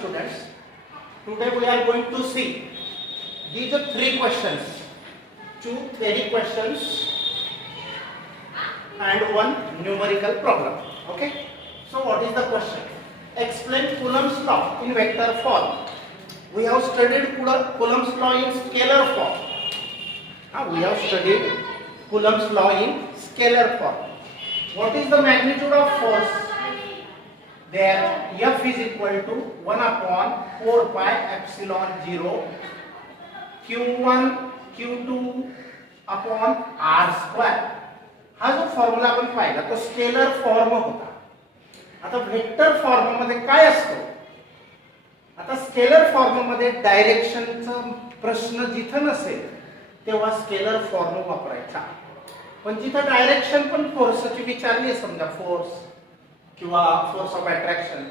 students, today we are going to see these are three questions, two theory questions and one numerical problem. Okay, so what is the question? Explain Coulomb's law in vector form. We have studied Coulomb's law in scalar form. We have studied Coulomb's law in scalar form. What is the magnitude of force? There F is equal to 1 upon 4 pi epsilon 0 Q1 Q2 upon R square. हा जो formula आपण पाहिला तो scalar form होता. आता vector form मध्ये काय असतो? आता स्केलर फॉर्म मध्ये डायरेक्शनचा प्रश्न जिथं नसेल तेव्हा स्केलर फॉर्म वापरायचा. पण जिथं डायरेक्शन पण फोर्सची विचारली आहे, समजा फोर्स किंवा फोर्स ऑफ अट्रॅक्शन,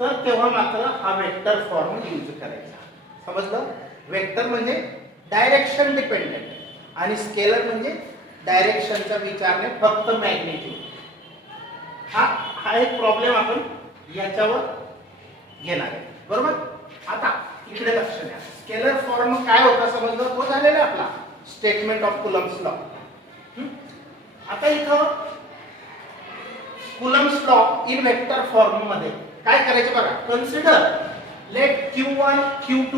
तर तेव्हा मात्र हा वेक्टर फॉर्म यूज करायचा. समजलं? वेक्टर म्हणजे डायरेक्शन डिपेंडेंट आणि स्केलर म्हणजे डायरेक्शनचा विचारणे फक्त मॅग्निट्यूड. हा एक प्रॉब्लेम आपण याच्यावर घेणार आहे, बरोबर? आता इकडे लक्ष द्या. स्केलर फॉर्म काय होता समजलं? तो झालेला आपला स्टेटमेंट ऑफ कुलम्स लॉ. आता इथं Coulomb's law in vector form मध्ये काय करायचं बघा. Consider let Q1 Q2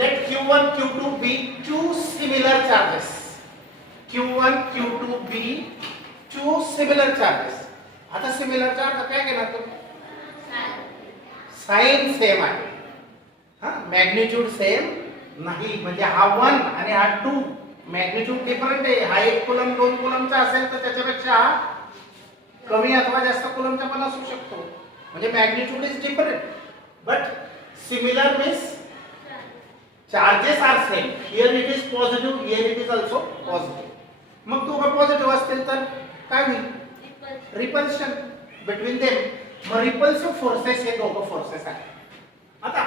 let Q1 Q2 be two similar charges. Q1 Q2 be two similar charges. आता सिमिलर चार्ज काय घेणार तुम्ही? साइन सेम आहे, मॅग्निट्यूड सेम नाही. म्हणजे हा 1 आणि हा 2 मॅग्निट्यूड डिफरंट आहे. हा 1 कूलम 2 कूलमचा असेल तर त्याच्यापेक्षा कमी अथवा जास्त कूलमचा पण असू शकतो. म्हणजे magnitude is different but similar means charges are same. Here it is positive, here it is also positive. मग दोघं पॉझिटिव्ह असतील तर काय होईल? Repulsion between them. मग रिपल्सिव्ह फोर्सेस हे दोघं फोर्सेस आहेत. आता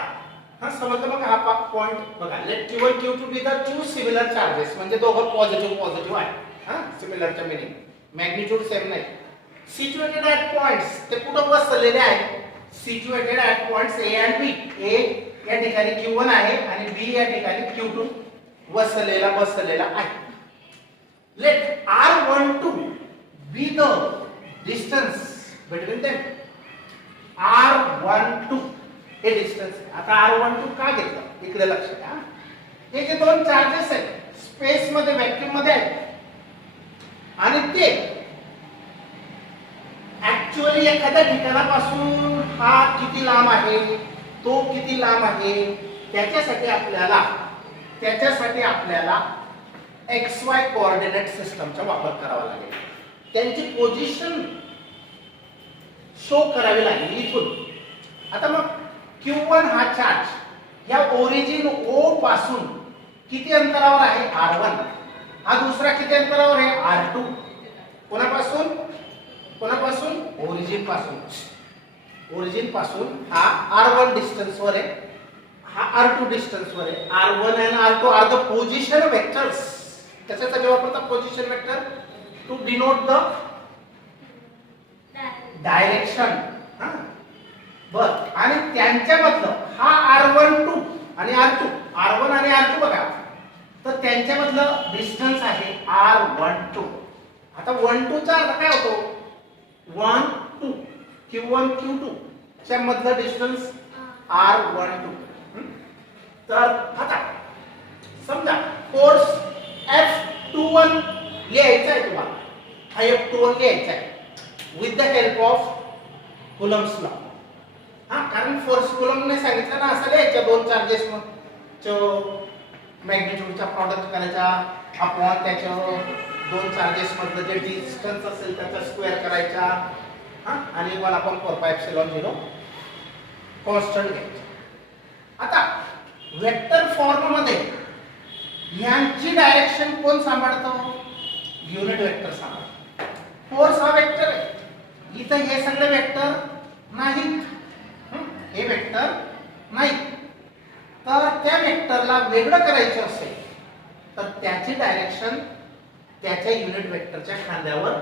हा समजलं बघा. हा पॉइंट बघा. Let Q1 Q2 be the two similar charges. म्हणजे दोघं पॉझिटिव्ह आहे. सिमिलरचा मीनिंग मॅग्निट्यूड सेम नाही. सिच्युएटेड ॲट पॉइंट्स, ते कुठं बसलेले आहेत? Situated at points A and B. A या ठिकाणी Q1 आहे आणि B या ठिकाणी Q2 बसलेला आहे. Let R12 be the distance between them. R12 हे डिस्टन्स. आता R12 का घेतलं? इकडे लक्ष द्या. हे जे दोन चार्जेस आहेत स्पेस मध्ये व्हॅक्यूम मध्ये आहेत आणि ते ऍक्च्युअली एखाद्या ठिकाणापासून हा किती लांब आहे, तो किती लांब आहे, त्याच्यासाठी आपल्याला XY कोऑर्डिनेट सिस्टमचा वापर करावा लागेल. त्यांची पोझिशन शो करावी लागेल इथून. आता मग Q1 हा चार्ज या ओरिजिन O पासून किती अंतरावर आहे? R1. हा दुसरा किती अंतरावर आहे? R2. कोणापासून? ओरिजिन पासून हा R1 डिस्टन्स वर आहे, हा R2 डिस्टन्स वर आहे. R1 and R2 are the position vectors. त्याच्यासाठी वापरतात position vector to denote the direction. बर, आणि त्यांच्यामधलं हा R12 आणि R1 आणि R2 बघा, तर त्यांच्यामधलं डिस्टन्स आहे R12. आता 1 2 चा अर्थ काय होतो? 1 2 Q1 Q2 च्या मधलं डिस्टन्स R12. तर आता समजा फोर्स F21 लिहायचा आहे तुम्हाला. हा F21 लिहायचा आहे with the help of Coulomb's law. कारण फोर्स कुलमने सांगितलं ना, असं लिहायच्या दोन चार्जेस मॅग्निट्यूडचा प्रॉडक्ट करायचा अपॉन त्याच्या दोन चार्जेस मधलं जे डिस्टन्स असेल त्याचा स्क्वेअर करायचा आणि 1 upon 4 pi epsilon 0 कॉन्स्टंट घ्यायचा. आता वेक्टर फॉर्म मध्ये यांची डायरेक्शन कोण सांभाळतो? युनिट वेक्टर सांभाळतो. फोर्स हा वेक्टर आहे. इथं हे सगळे वेक्टर नाहीत, हे वेक्टर नाही. तर त्या वेक्टरला वेगळं करायचं असेल तर त्याची डायरेक्शन त्याच्या युनिट वेक्टरच्या खांद्यावर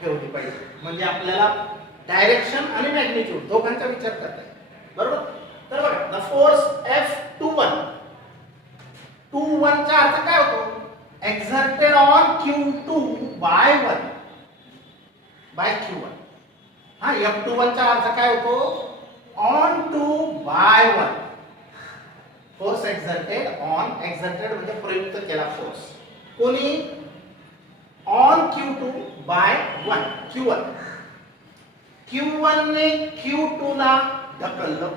ठेवली पाहिजे, म्हणजे आपल्याला डायरेक्शन आणि मॅग्निट्यूड दोघांचा विचार करता येईल, बरोबर. तर बघा, द फोर्स F21, 21 चा अर्थ काय होतो, exerted on Q2 bye 1 bye Q1. हा, F21 चा अर्थ काय होतो, on 2 by 1. Force exerted on, exerted म्हणजे प्रयुक्त केला फोर्स कोणी, on Q2 bye 1 Q1. Q1 ने Q2 ला ढकललं,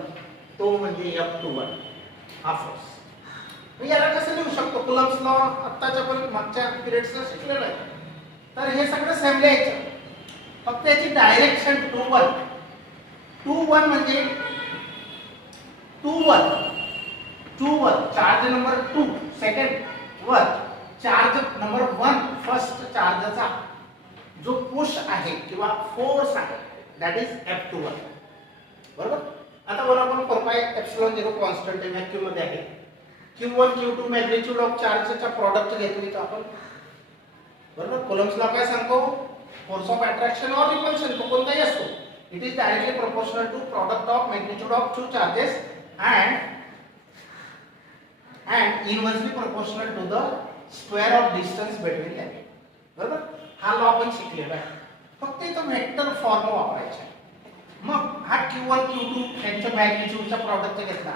तो म्हणजे F21 हा फोर्स. याला कसं लिहू शकतो, कुलम्स लॉ आत्ताच्या पण मागच्या पिरियड्सला शिकलेलं आहे. तर हे सगळं सेम लिहायचं, फक्त याची डायरेक्शन 2-1 म्हणजे 2-1 चार्ज नंबर 2 सेकंड वर, चार्ज नंबर 1 फर्स्ट चार्जचा जो पुश आहे किंवा फोर्स आहे, दॅट इज F21, बरोबर. आता वर आपण 4πε0 कॉन्स्टंट व्हॅक्यूम मध्ये आहे. Q1 Q2 मॅग्निट्यूड ऑफ चार्जचा प्रोडक्ट घेतो इथं आपण, बरोबर. कुलम्स लॉ काय सांगतो, फोर्स ऑफ अट्रॅक्शन और रिपल्शन तो कोणताही असतो, it is directly proportional to product of magnitude of two charges and inversely proportional to the square of distance between them, बरोबर. हा लॉ आपण शिकलेला आहे, फक्त इथं वेक्टर फॉर्म वापरायचा. मग हा Q1 Q2 त्यांच्या मॅग्निट्यूडचा प्रोडक्ट घेतला,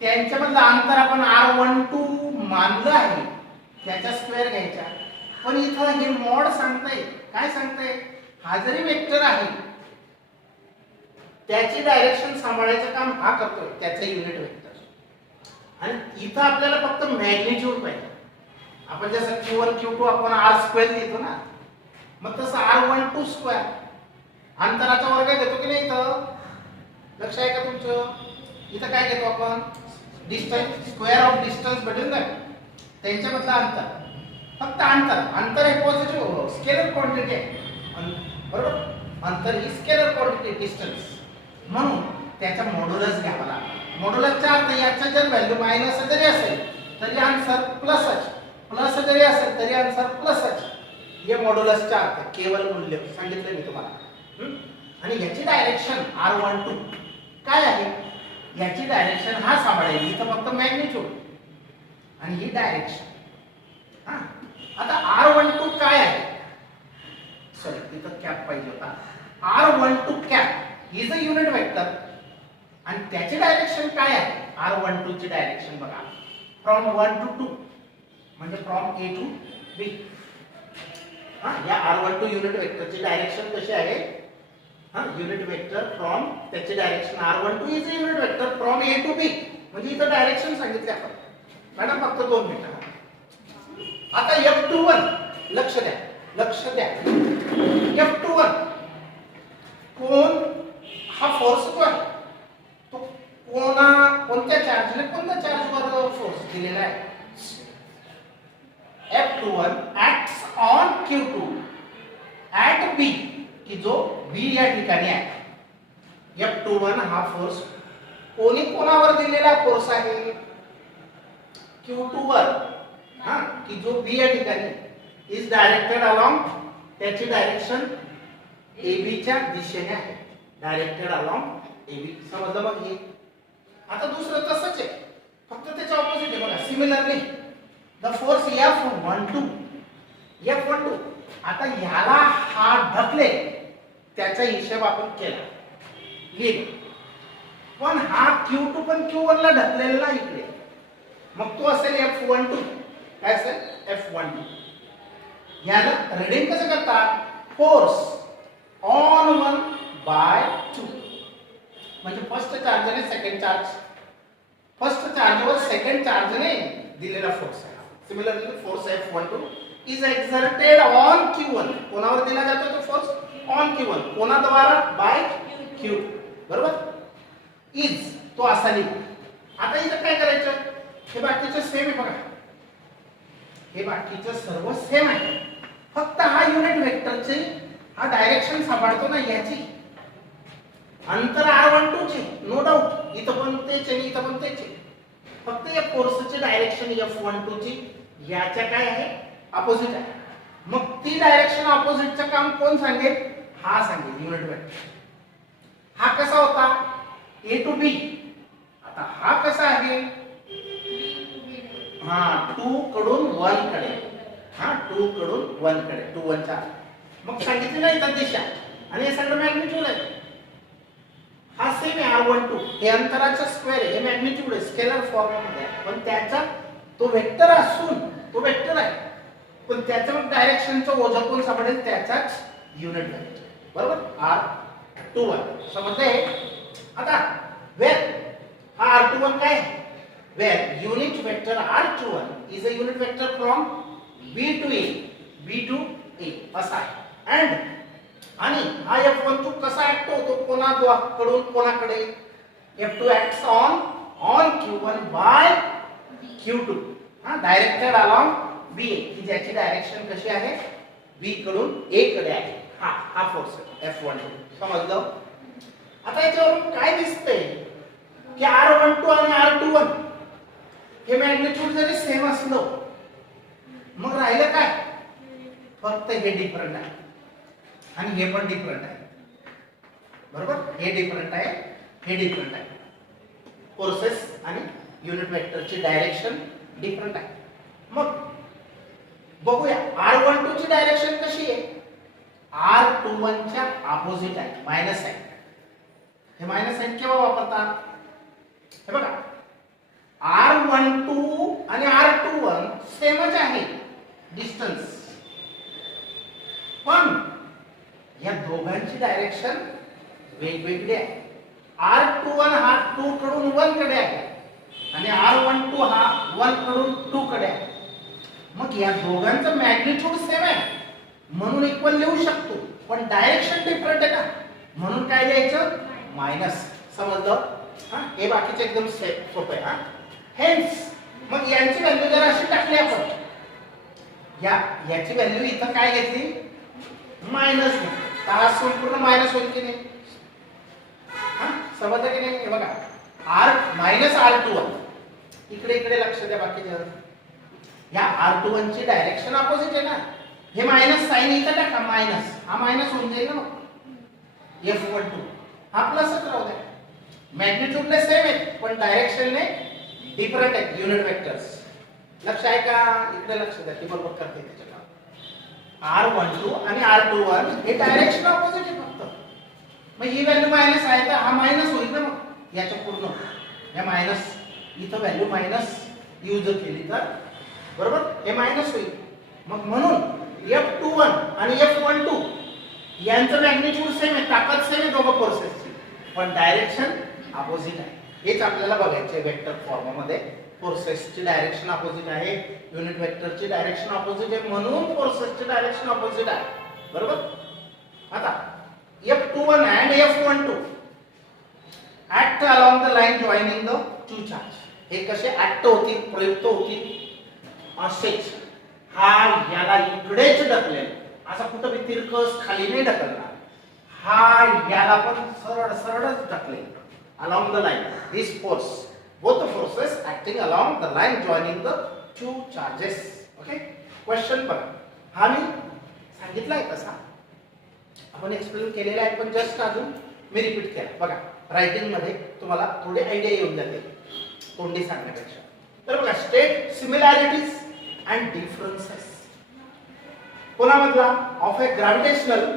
त्यांच्यामधलं अंतर आपण R12 मानलं आहे, त्याचा स्क्वेअर घ्यायचा. पण इथं हे मॉड सांगतंय, काय सांगतंय, हा जरी वेक्टर आहे त्याची डायरेक्शन सांभाळायचं काम हा करतोय, त्याचं युनिट वेक्टर. आणि इथं आपल्याला फक्त मॅग्निट्यूड पाहिजे. आपण जसं Q1 Q2 आपण R स्क्वेअर लिहितो ना, मग तसं R12 स्क्वेअर अंतराचा वर्ग घेतो की नाही, इथं लक्ष आहे का तुमचं. इथं काय घेतो आपण, distance, square of distance between them, त्यांच्यामधलं अंतर, फक्त अंतर हे पॉझिटिव्ह स्केलर क्वांटिटी आहे, बरोबर. अंतर ही स्केलर क्वांटिटी, डिस्टन्स, म्हणून त्याचा मॉड्युलस घ्यावा लागतो. मॉड्युलसचा अर्थ याचा जर व्हॅल्यू मायनस जरी असेल तरी आन्सर प्लसच, प्लस जरी असेल तरी आन्सर प्लसच. हे मॉड्युलसचा अर्थ, केवल मूल्य सांगितलं मी तुम्हाला. आणि याची डायरेक्शन R12 काय आहे, याची डायरेक्शन हा सांभाळेल, इथं फक्त मॅग्निट्यूड आणि ही डायरेक्शन. हा, आता R12 काय आहे, सॉरी इथं कॅप पाहिजे होता. R12 cap is a unit vector आणि त्याची डायरेक्शन काय आहे, R12 ची डायरेक्शन बघा, फ्रॉम 1 to 2 म्हणजे फ्रॉम A to B. हा, या R12 युनिट वेक्टरची डायरेक्शन कशी आहे, हा, युनिट वेक्टर फ्रॉम, त्याची direction R12 is a unit vector from A to B, म्हणजे इथं डायरेक्शन सांगितले आपण. मॅडम फक्त 2 मिनिटं. आता F21 लक्ष द्या, F21 कोण, हा फोर्स जो आहे तो कोणत्या चार्जने, कोणत्या चार्जवर फोर्स दिलेला आहे. F21 acts on Q2 at B, की जो B या ठिकाणी आहे. F21 हा फोर्स कोणावर दिलेला फोर्स आहे, Q2 वर, हा, की जो B या ठिकाणी इज डायरेक्टेड अलॉंग, त्याची डायरेक्शन AB च्या दिशेने आहे, डायरेक्टेड अलॉंग AB. समजलं मग हे. आता दुसरं तसंच आहे, फक्त त्याच्या ऑपोजिट आहे बघा. सिमिलरली द फोर्स F12, आता ह्याला हा ढकले, त्याचा हिशोब आपण केला, लिहिलं. पण हा Q2 पण Q1 ला ढकलेला इकडे, मग तो असेल F12, काय असेल F12. याला रीडिंग कसं करतात, फोर्स ऑन 1 बाय 2, म्हणजे फर्स्ट चार्जने सेकंड चार्ज, फर्स्ट चार्जवर सेकंड चार्जने दिलेला फोर्स आहे. Similarly force F12 is exerted on Q1, कोणावर दिला जातो तो फोर्स, ऑन Q1, कोणाद्वारा, बाय Q, बरोबर. इज तो असा लिहू. आता इथं काय करायचं, हे बाकीचं सेम आहे बघा, हे बाकीचं सर्व सेम आहे, फक्त हा युनिट वेक्टरचे हा डायरेक्शन सांभाळतो ना, याची अंतर R12 चे, नो डाऊट, इथं पण तेच आहे, इथं पण तेच आहे, फक्त या फोर्सची डायरेक्शन F12 ची याच्या काय आहे, अपोजिट आहे. मग ती डायरेक्शन ऑपोजिटचं काम कोण सांगेल? हा सांगेल, युनिट वेक्टर. हा कसा होता? ए टू बी. आता हा कसा आहे? हा 2 कडून 1 कडे. हा 2 कडून 1 कडे, 2 1 चा. मग सांगितलं नाही तर दिशा आणि हे सगळं मॅग्निट्यूड आहे. हा सेम आहे R12, हे अंतराचा स्क्वेअर आहे, हे मॅग्निट्यूड आहे, स्केलर फॉर्म मध्ये आहे. पण त्याचा तो वेक्टर असून तो वेक्टर आहे, पण त्याचं मग डायरेक्शनचं ओझं कोण सापडेल? त्याचाच युनिट वेक्टर. बरोबर? R21 समजले? आता वेर हा R21 काय आहे? Where unit vector R21 is a unit vector from B to A, B to A असा आहे. आणि हा F12 कसा ऍक्ट होतो? कोणाकडून कोणाकडे? F2 acts on Q1 by Q2. हा डायरेक्टेड along BA, की ज्याची डायरेक्शन कशी आहे? B कडून A कडे आहे. हा फोर्स आहे F12. समजलं? आता याच्यावरून काय दिसतंय की R12 आणि R21 हे मॅग्निट्यूड जरी सेम असलं, मग राहिलं काय? फक्त हे डिफरंट आहे आणि हे पण डिफरंट आहे. बरोबर? हे डिफरंट आहे, हे डिफरंट आहे. फोर्सेस आणि युनिट वेक्टरची डायरेक्शन डिफरंट आहे. मग बघूया R12 ची डायरेक्शन कशी आहे? R21 च्या ऑपोजिट आहे, मायनस आहे. हे मायनस साइन केव्हा वापरतात? हे बघा, R12 आणि R21 सेमच आहे डिस्टन्स, पण या दोघांची डायरेक्शन वेगवेगळी आहे. R21 हा 2 कडून 1 कडे आहे आणि R12 हा 1 कडून 2 कडे आहे. मग या दोघांचं मॅग्निट्यूड सेम आहे म्हणून इक्वल लिहू शकतो, पण डायरेक्शन डिफरंट आहे ना, म्हणून काय लिहायचं? मायनस. समजलं? हे बाकीचे एकदम सोपं आहे. हेन्स मग यांची व्हॅल्यू जर अशी टाकली आपण, याची व्हॅल्यू इथं काय घेतली? मायनस. तास संपूर्ण मायनस होईल की नाही? समजलं की नाही? हे बघा, R मायनस R21 इकडे लक्ष द्या. बाकीच्या या R21 ची डायरेक्शन ऑपोजिट आहे ना, हे मायनस साइन इथं टाका, मायनस. हा मायनस होऊन जाईल ना, मग F12 हा प्लसच राहू द्या. मॅग्निट्यूडने सेम आहे पण डायरेक्शनने डिफरंट आहे युनिट वेक्टर्स. लक्ष आहे का? इकडे लक्ष द्या, ती बरोबर करते त्याच्या काम. R12 आणि R21 हे डायरेक्शन ऑपोजिट आहे फक्त. मग ही व्हॅल्यू मायनस आहे तर हा मायनस होईल ना, मग याच्या पूर्ण या मायनस इथं व्हॅल्यू मायनस यूज केली तर बरोबर हे मायनस होईल. मग म्हणून F21 आणि F12 यांचं मॅग्निट्यूड सेम आहे, ताकद सेम आहे दोघं फोर्सेसची, पण डायरेक्शन ऑपोजिट आहे. हेच आपल्याला बघायचे आहे वेक्टर फॉर्म मध्ये. फोर्सेसची डायरेक्शन ऑपोजिट आहे, युनिट वेक्टरची डायरेक्शन ऑपोजिट आहे, म्हणून फोर्सेसची डायरेक्शन ऑपोजिट आहे. बरोबर? आता F21 and F12 act along the line joining the two charge. हे कसे ऍक्ट होतील, प्रयुक्त होतील? असेच हा याला इकडेच ढकलेल, असा कुठं बी तिरकस खाली नाही ढकलणार. हा याला पण सरळ सरळच ढकलेल along the line. This force, both the forces acting along the line joining the two charges. Okay? Question पर हा मी सांगितला आहे तसा आपण एक्सप्लेन केलेला आहे, पण जस्ट अजून मी रिपीट केला. बघा, रायटिंग मध्ये तुम्हाला थोडे आयडिया येऊन जाते तोंडी सांगण्यापेक्षा. तर बघा, स्टेट सिमिलॅरिटीज अँड डिफरन्सेस कोणामधला? Of a gravitational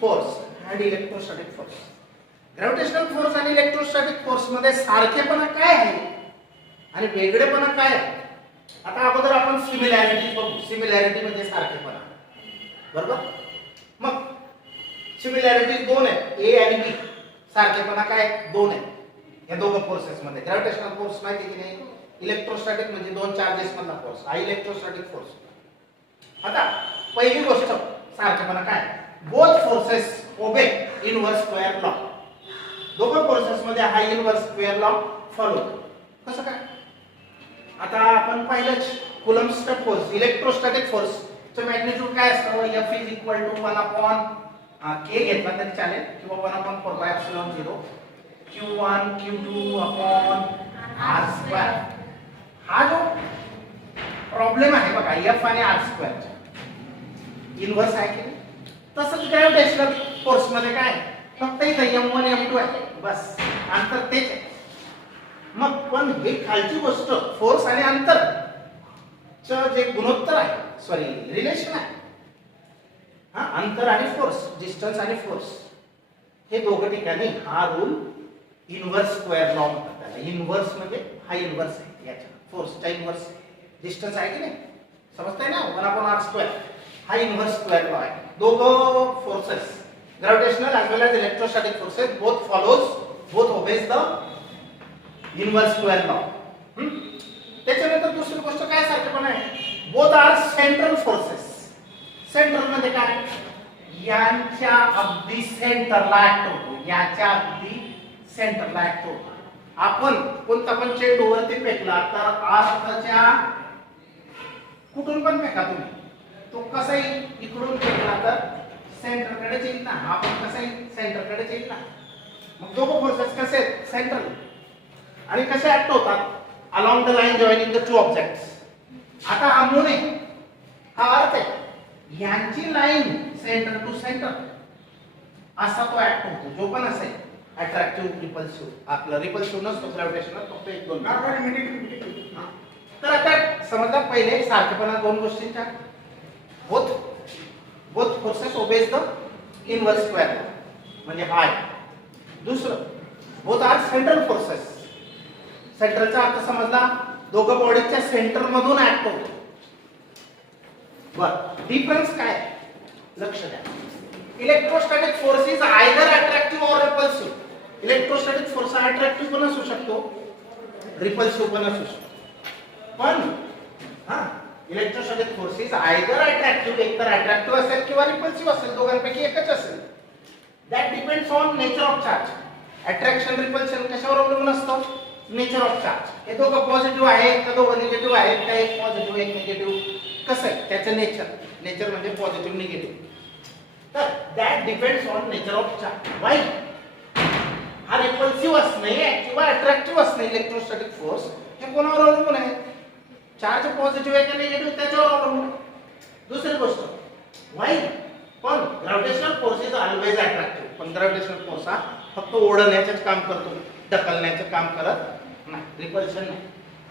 force and electrostatic force. Gravitational force आणि इलेक्ट्रोस्टॅटिक फोर्स मध्ये सारखेपणा काय आहे आणि वेगळेपणा काय आहे? आता अगोदर आपण सिमिलॅरिटी बघू. सिमिलॅरिटी म्हणजे सारखेपणा. बरोबर? मग सिमिलॅरिटीज दोन आहेत, ए आणि बी. सारखेपणा काय? दोन आहे या दोघं फोर्सेस मध्ये. ग्रॅव्हिटेशनल फोर्स माहिती की नाही? इलेक्ट्रोस्टॅटिक म्हणजे दोन चार्जेस मधला फोर्स, हा इलेक्ट्रोस्टॅटिक फोर्स. आता पहिली गोष्ट सारखेपणा काय? Both forces obey inverse square law. दोघं फोर्सेस मध्ये हा इनवर्स स्क्वेअर लॉ फॉलो. कसं काय? आता आपण पाहिलंच कुलम्ब्स फोर्स, इलेक्ट्रोस्टॅटिक फोर्स चं मॅग्निट्यूड काय असतं? F is equal to 1/k घेतला तरी चालेल किंवा 1/4πε0 Q1 Q2 अपॉन r². हा जो प्रॉब्लेम आहे बघा F आणि r² चा, इन्व्हर्स आहे की नाही. तसंच ग्रॅव्हिटेशनल फोर्स मध्ये काय फक्त इथे m1 m2 आहे बस, अंतर तेच आहे. मग पण हे खालची गोष्ट फोर्स आणि अंतर जे गुणोत्तर आहे, सॉरी रिलेशन आहे, हा अंतर आणि फोर्स, डिस्टन्स आणि फोर्स, हे दोघं ठिकाणी हा रूल इन्व्हर्स स्क्वेअर लॉ म्हणतात त्याला. इन्व्हर्स म्हणजे हा इन्व्हर्स आहे याच्या फोर्सचा इन्व्हर्स डिस्टन्स आहे की नाही, समजताय ना, 1/r². हा इन्व्हर्स स्क्वेअर लॉ आहे. दोघं forces gravitational as well as electrostatic forces both obeys the inverse square law. त्याच्यानंतर दुसरी गोष्ट काय सारखेपण आहे, both are central forces. Central म्हणजे काय, यांच्या अगदी सेंटरला ऍक्ट होतो, याच्या अगदी सेंटरला ऍक्ट होतो. आपण कोणता पण चेंडू वरती फेकला तर अर्थच्या कुठून पण फेका तुम्ही, तो कसाही इकडून फेकला तर सेंटरकडे येईल ना, आपण कसाही सेंटरकडे येईल ना. मग दोघं फोर्सेस कसे आहेत, सेंट्रल, आणि कसे ऍक्ट होतात, along the line joining the two objects. आता हा मून आहे, हा अर्थ आहे, यांची लाईन सेंटर टू सेंटर असा तो ऍक्ट होतो. जो पण असेल अट्रॅक्टिव्ह रिपल्सिव्ह, आपलं रिपल्सिव्ह नसतो ग्रॅव्हिटेशनल, फक्त एक दोन. तर आता समजा पहिले सारखेपणा दोन गोष्टींच्या, both forces obeys the inverse square म्हणजे हा आहे. दुसरं बोथ आर सेंट्रल फोर्सेस. सेंट्रलचा अर्थ समजला, दोघं बॉडीच्या सेंटर मधून ऍक्ट होतो. बर, डिफरन्स काय लक्ष द्या. Electrostatic force is either attractive or repulsive. Electrostatic force हा अट्रॅक्टिव्ह पण असू शकतो, रिपल्सिव्ह पण असू शकतो. पण हा electrostatic force is either attractive, एकतर अट्रॅक्टिव्ह असेल किंवा रिपल्सिव्ह असेल, दोघांपैकी एकच असेल. That depends on nature of charge. Attraction repulsion कशावर अवलंबून असतं, नेचर ऑफ चार्ज. हे दोघं पॉझिटिव्ह आहेत का दोघं निगेटिव्ह आहेत का, एक पॉझिटिव्ह एक निगेटिव्ह, कसं आहे त्याचं नेचर म्हणजे पॉझिटिव्ह निगेटिव्ह. तर that depends on nature of charge. Why हा रिपल्सिव्ह असणे किंवा अट्रॅक्टिव्ह असणे इलेक्ट्रोस्टॅटिक फोर्स हे कोणावर अवलंबून आहे, चार्ज पॉझिटिव्ह आहे का निगेटिव्ह त्याच्यावर अवलंबून. दुसरी गोष्ट वाई, पण gravitational force is always attractive. पण ग्रॅव्हिटेशनल फोर्स हा फक्त ओढण्याचेच काम करतो, ढकलण्याचे काम करत नाही, रिपल्शन नाही.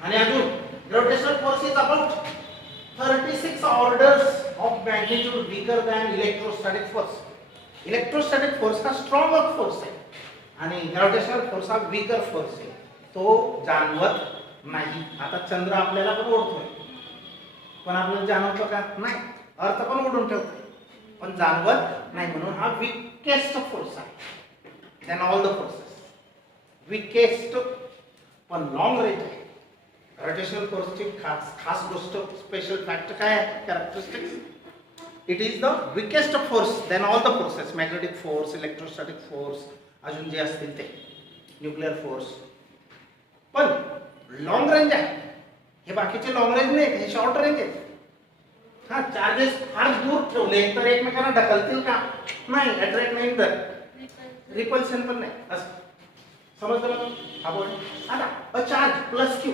आणि अजून gravitational force is about 36 orders of magnitude weaker than electrostatic force. Electrostatic force हा स्ट्रॉंग फोर्स आहे आणि ग्रॅव्हिटेशनल फोर्स हा वीकर फोर्स आहे, तो जाणवत नाही. आता चंद्र आपल्याला पण ओढतोय, पण आपल्याला जाणवतो का, नाही, अर्थ पण ओढून ठेवतो पण जाणवत नाही, म्हणून हा वीकेस्ट फोर्स आहे than all the forces. Weakest पण लॉंग रेंज आहे. ग्रॅव्हिटेशनल फोर्सची खास गोष्ट, स्पेशल फॅक्ट काय आहे, characteristics, it is the weakest force than all the forces. Magnetic force, electrostatic force, अजून जे असतील ते, न्यूक्लिअर फोर्स, पण लॉंग रेंज आहे. हे बाकीचे लॉंग रेंज नाही, हे शॉर्ट रेंज आहेत. हा चार्जेस फार दूर ठेवले तर एकमेकांना ढकलतील का, नाही, अट्रॅक्ट नाही, तर रिपल्शन पण नाही. असं समजलं मग. हा बोल. आता अ चार्ज प्लस क्यू,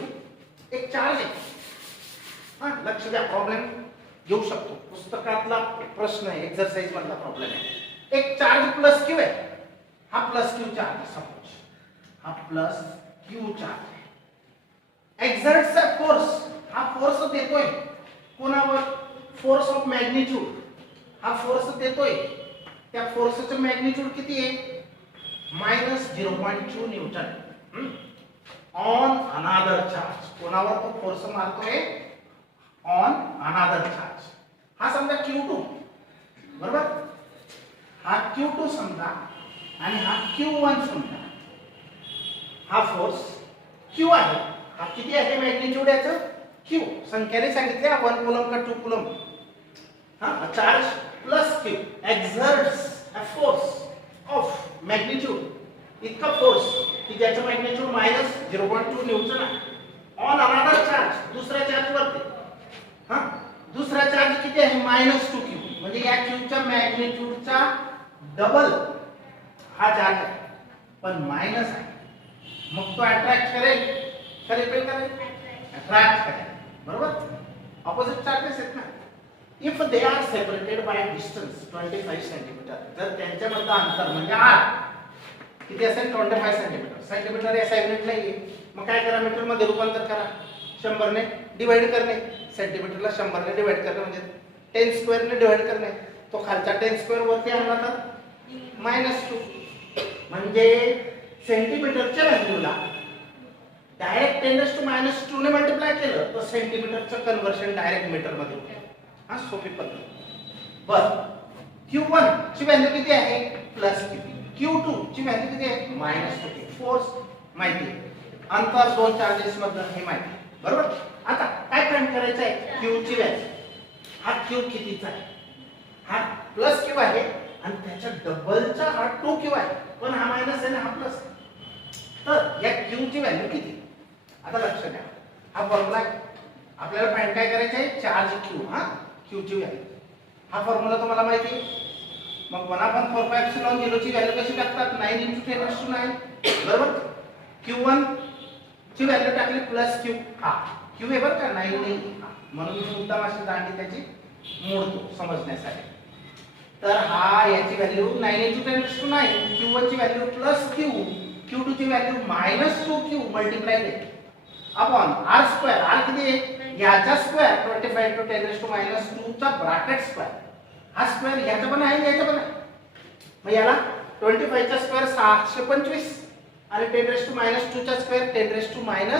एक चार्ज आहे, हा लक्ष द्या, प्रॉब्लेम येऊ शकतो, पुस्तकातला प्रश्न आहे, एक्सरसाइज मधला प्रॉब्लेम आहे. एक चार्ज प्लस क्यू आहे, हा प्लस क्यू चार्ज, सपोज हा प्लस क्यू चार्ज आहे. एक्झर्ट्स अ फोर्स, हा फोर्स देतोय कोणावर, फोर्स ऑफ मॅग्निट्यूड, हा फोर्स देतोय, त्या फोर्सचं मॅग्निट्यूड किती आहे, -0.2 न्यूटन ऑन अनादर चार्ज. कोणावर तो फोर्स मारतोय, ऑन अनादर चार्ज. हा समजा Q2, बरोबर, हा Q2 समजा आणि हा Q1 समजा. हा फोर्स Q आहे, हा किती आहे मॅग्निट्यूड याचं, Q संख्याने सांगितले, 1 कूलम का 2 कूलम. हा charge plus Q एक्झर्ट्स a force of magnitude, इतका फोर्स की ज्याचं मॅग्निट्यूड -0.2 न्यूटन आहे, ऑन अनादर चार्ज, दुसऱ्या चार्ज वरती. हा दुसरा चार्ज किती आहे, -2Q, म्हणजे या Q च्या मॅग्निट्यूडचा डबल हा चार्ज आहे, पण मायनस आहे. मग तो अट्रॅक्ट करेल का रिपेल करेल, अट्रॅक्ट करेल, बरोबर. ऑपोजिट चार्जेस आहेत ना. If they are separated by distance 25 centimetre, जर त्यांच्यामधलं अंतर म्हणजे r किती असेल 25 सेंटीमीटर, सेंटीमीटर या युनिटला येईल, मग काय करा मीटर मध्ये रूपांतर करा, 100 ने डिवाइड करणे, सेंटीमीटरला 100 ने डिवाइड करणे म्हणजे 10 स्क्वेअर ने डिवाइड करणे, तो खालचा 10 स्क्वेअर वरती आणला तर -2, म्हणजे सेंटीमीटरच्या व्हॅल्यूला डायरेक्ट 10⁻² ने मल्टिप्लाय केलं तर सेंटीमीटरचं कन्वर्शन डायरेक्ट मीटर मध्ये होतं. हा सोपी पद्धत. बर Q1 ची व्हॅल्यू किती आहे +Q, Q2 ची व्हॅल्यू किती आहे -2, फोर्स माहिती आहे, अंतर दोन चार्जेस मधलं हे माहिती आहे, बरोबर. आता काय फाइंड करायचं आहे Q ची व्हॅल्यू, हा Q कितीचा आहे, हा +Q आहे आणि त्याच्या डबलचा हा 2Q आहे, पण हा मायनस आहे ना हा प्लस, तर या Q ची व्हॅल्यू किती. आता लक्ष द्या, हा फॉर्म्युला आपल्याला फाइंड काय करायचं आहे चार्ज Q, हा Q ची व्हॅल्यू, हा फॉर्म्युला तुम्हाला माहिती आहे. मग 1/4πε0 ची व्हॅल्यू कशी टाकतात 9 × 10⁻⁹, बरोबर. Q1 ची व्हॅल्यू टाकली +Q, हा Q आहे बरं का 9 नाही, म्हणून मी मुद्दाम अशी दांडी त्याची मोडतो समजण्यासाठी. तर हा याची व्हॅल्यू 9 × 10⁹, Q1 ची व्हॅल्यू +Q, Q2 ची value -2Q multiply upon r², r किती आहे याचा स्क्वेअर 25 × 10⁻² चा ब्रॅकेट स्क्वेअर, हा स्क्वेअर याचा पण आहे याचा पण आहे, मग याला 25 चा स्क्वेअर 625 आणि 10⁻² चा स्क्वेअर 10⁻⁴,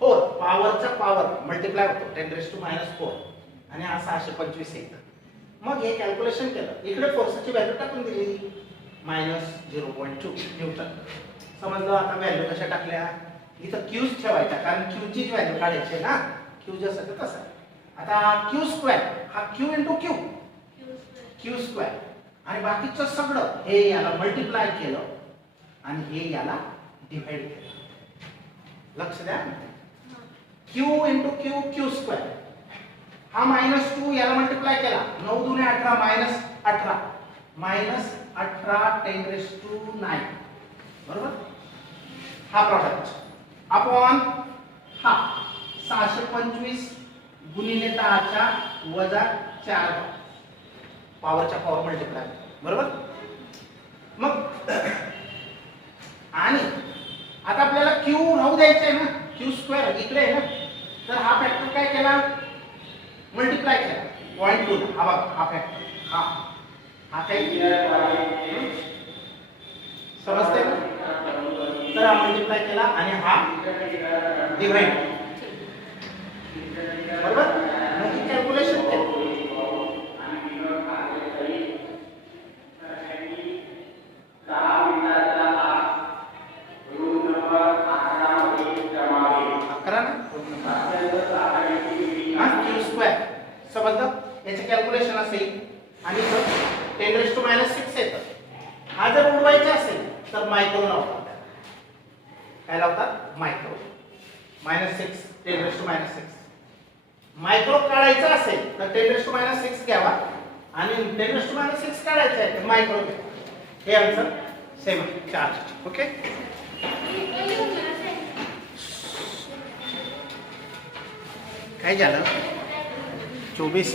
पॉवरचा पॉवर मल्टिप्लाय होतो 10⁻⁴ आणि हा 625 येतं. मग हे कॅल्क्युलेशन केलं, इकडे फोर्सची व्हॅल्यू टाकून दिली -0.2 न्यूटन. समजलं. आता व्हॅल्यू कशा टाकल्या, इथं Q's ठेवायचा कारण Q ची व्हॅल्यू काढायची ना, Q जसं तर तसं. आता Q² हा Q × Q² आणि बाकीचं सगळं हे याला मल्टिप्लाय केलं आणि हे याला डिवाइड केलं. लक्ष द्या, Q × Q Q² हा -2 याला मल्टिप्लाय केला, 9 × 2 = 18, -18 10⁻⁹, बरोबर. हा प्रॉडक्ट अपॉन हा 625 गुणिले 10⁻⁴ पॉवरच्या पॉवर मल्टिप्लाय, बरोबर. मग आणि आता आपल्याला Q राहू द्यायचं आहे ना, Q² इकडे आहे ना, तर हा फॅक्टर काय केला मल्टिप्लाय केला 0.2, हा बघा हा फॅक्टर, हा काय समजतंय ना, तर हा मल्टिप्लाय केला आणि हा डिवाइड, बरोबर. मग ही कॅल्क्युलेशन केलं, समजलं. याचे कॅल्क्युलेशन असेल आणि 10⁻⁶ येतं. हा जर उडवायचा असेल तर मायक्रो लावतात, काय लावतात मायक्रो, -6 10⁻⁶. मायक्रो काढायचा असेल तर 10⁻⁶ घ्यावा आणि 10⁻⁶ काढायचा आहे तर मायक्रो घ्या. हे आन्सर सेम आहे चार्ज. ओके, काय झालं 24